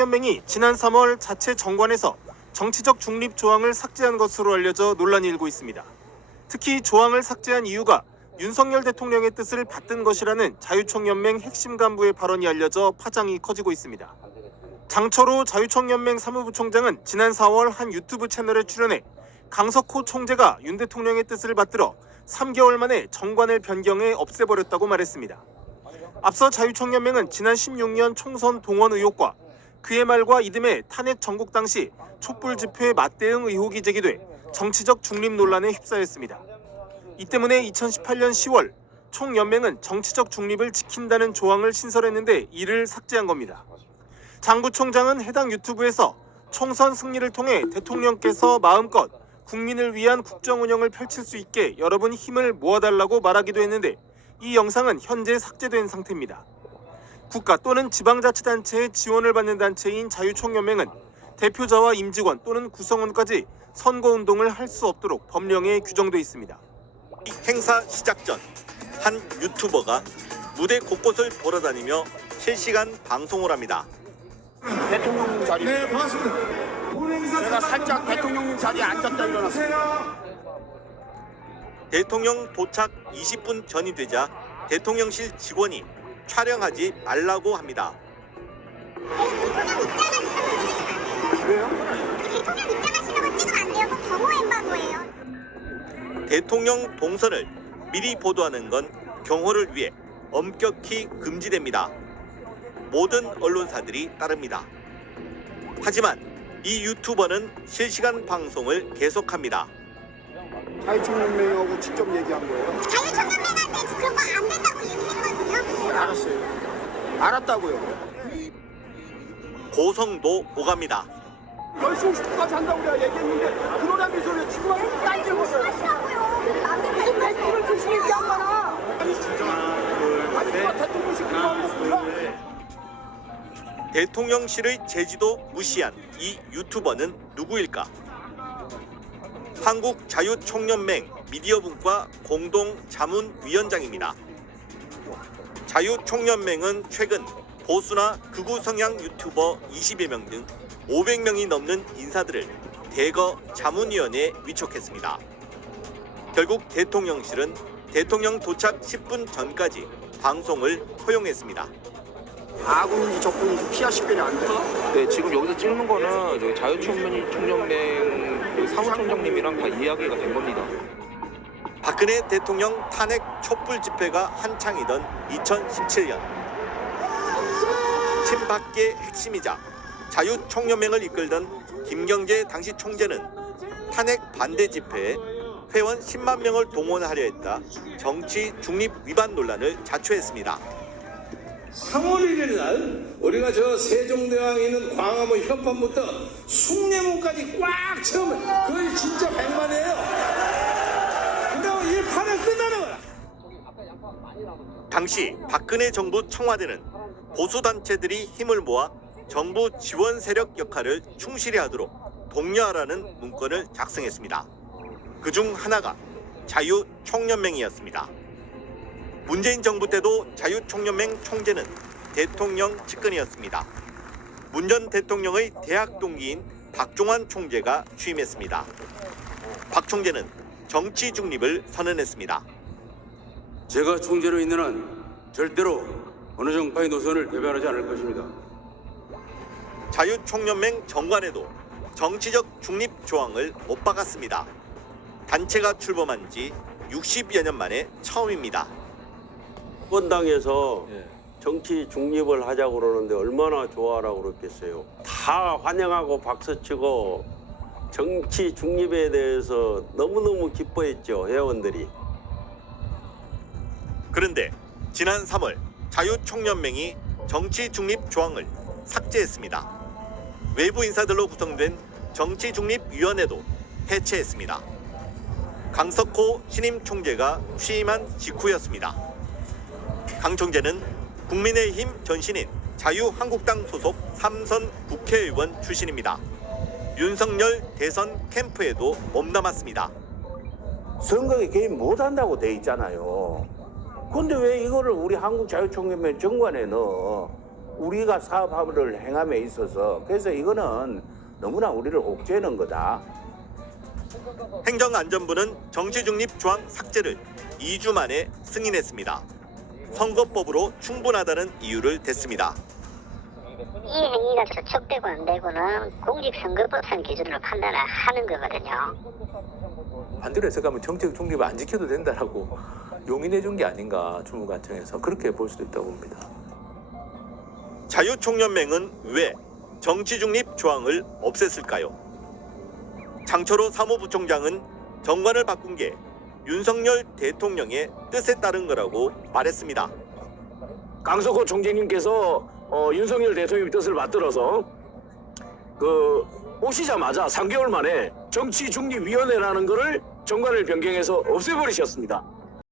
연맹이 지난 3월 자체 정관에서 정치적 중립 조항을 삭제한 것으로 알려져 논란이 일고 있습니다. 특히 조항을 삭제한 이유가 윤석열 대통령의 뜻을 받든 것이라는 자유총연맹 핵심 간부의 발언이 알려져 파장이 커지고 있습니다. 장철호 자유총연맹 사무부총장은 지난 4월 한 유튜브 채널에 출연해 강석호 총재가 윤 대통령의 뜻을 받들어 3개월 만에 정관을 변경해 없애버렸다고 말했습니다. 앞서 자유총연맹은 지난 16년 총선 동원 의혹과 그해 말과 이듬해 탄핵 전국 당시 촛불 집회 맞대응 의혹이 제기돼 정치적 중립 논란에 휩싸였습니다. 이 때문에 2018년 10월 총연맹은 정치적 중립을 지킨다는 조항을 신설했는데 이를 삭제한 겁니다. 장 부총장은 해당 유튜브에서 총선 승리를 통해 대통령께서 마음껏 국민을 위한 국정 운영을 펼칠 수 있게 여러분 힘을 모아달라고 말하기도 했는데 이 영상은 현재 삭제된 상태입니다. 국가 또는 지방자치단체의 지원을 받는 단체인 자유총연맹은 대표자와 임직원 또는 구성원까지 선거운동을 할 수 없도록 법령에 규정돼 있습니다. 행사 시작 전 한 유튜버가 무대 곳곳을 돌아다니며 실시간 방송을 합니다. 대통령님 자리. 네, 반갑습니다. 제가 살짝 대통령님 자리에 앉았다 일어났어요. 대통령 도착 20분 전이 되자 대통령실 직원이 촬영하지 말라고 합니다. 왜요? 대통령 입장하시는 거 찍으면 안 돼요. 그건 경호 엠바고예요. 대통령 동선을 미리 보도하는 건 경호를 위해 엄격히 금지됩니다. 모든 언론사들이 따릅니다. 하지만 이 유튜버는 실시간 방송을 계속합니다. 자유총연맹하고 직접 얘기한 거예요. 자유총연맹한테 그런 거 안 된다고 얘기했거든요. 알았어요. 알았다고요. 고성도 오갑니다. 10시 50분까지 한다고 내가 얘기했는데 그러라는 소리에 지금 와서 딴질 거어요. 하시라고요. 남의 무슨 멘트를 조심히 얘기한 거나. 아니 누가 대통령실 그러는 거 몰라? 대통령실의 제지도 무시한 이 유튜버는 누구일까? 한국자유총연맹 미디어분과 공동자문위원장입니다. 자유총연맹은 최근 보수나 극우 성향 유튜버 20여 명 등 500명이 넘는 인사들을 대거 자문위원회에 위촉했습니다. 결국 대통령실은 대통령 도착 10분 전까지 방송을 허용했습니다. 아군인지 적군인지 피하 식별이 안 돼요. 네, 지금 여기서 찍는 거는 저희 자유총연맹 그 사무총장님이랑 다 이야기가 된 겁니다. 박근혜 대통령 탄핵 촛불 집회가 한창이던 2017년 친박계 핵심이자 자유총연맹을 이끌던 김경재 당시 총재는 탄핵 반대 집회에 회원 10만 명을 동원하려 했다 정치 중립 위반 논란을 자초했습니다. 3월 1일 날 우리가 저 세종대왕에 있는 광화문 현판부터 숭례문까지 꽉 채우면 그걸 진짜 100만이에요. 그다음 1판은 끝나는 거야. 당시 박근혜 정부 청와대는 보수단체들이 힘을 모아 정부 지원 세력 역할을 충실히 하도록 독려하라는 문건을 작성했습니다. 그중 하나가 자유총연맹이었습니다. 문재인 정부 때도 자유총연맹 총재는 대통령 측근이었습니다. 문 전 대통령의 대학 동기인 박종환 총재가 취임했습니다. 박 총재는 정치 중립을 선언했습니다. 제가 총재로 있는 한 절대로 어느 정파의 노선을 대변하지 않을 것입니다. 자유총연맹 정관에도 정치적 중립 조항을 못 박았습니다. 단체가 출범한 지 60여 년 만에 처음입니다. 헌당에서 정치 중립을 하자고 그러는데 얼마나 좋아하라고 그랬겠어요. 다 환영하고 박수치고 정치 중립에 대해서 너무너무 기뻐했죠, 회원들이. 그런데 지난 3월 자유총연맹이 정치 중립 조항을 삭제했습니다. 외부 인사들로 구성된 정치중립위원회도 해체했습니다. 강석호 신임 총재가 취임한 직후였습니다. 강 총재는 국민의힘 전신인 자유한국당 소속 3선 국회의원 출신입니다. 윤석열 대선 캠프에도 몸담았습니다. 선거에 개입 못한다고 돼 있잖아요. 근데 왜 이거를 우리 한국자유총연맹 정관에 넣어? 우리가 사업을 행함에 있어서 그래서 이거는 너무나 우리를 옥죄는 거다. 행정안전부는 정치중립 조항 삭제를 2주 만에 승인했습니다. 선거법으로 충분하다는 이유를 댔습니다. 이 행위가 저촉되고 안 되고는 공직선거법상 기준으로 판단을 하는 거거든요. 반대로 해석하면 정책 중립을 안 지켜도 된다라고 용인해 준 게 아닌가 주무관청에서 그렇게 볼 수도 있다고 봅니다. 자유총연맹은 왜 정치중립 조항을 없앴을까요? 장철호 사무부총장은 정관을 바꾼 게 윤석열 대통령의 뜻에 따른 거라고 말했습니다. 강석호 총재님께서 윤석열 대통령의 뜻을 받들어서 오시자마자 3개월 만에 정치중립위원회라는 거를 정관을 변경해서 없애버리셨습니다.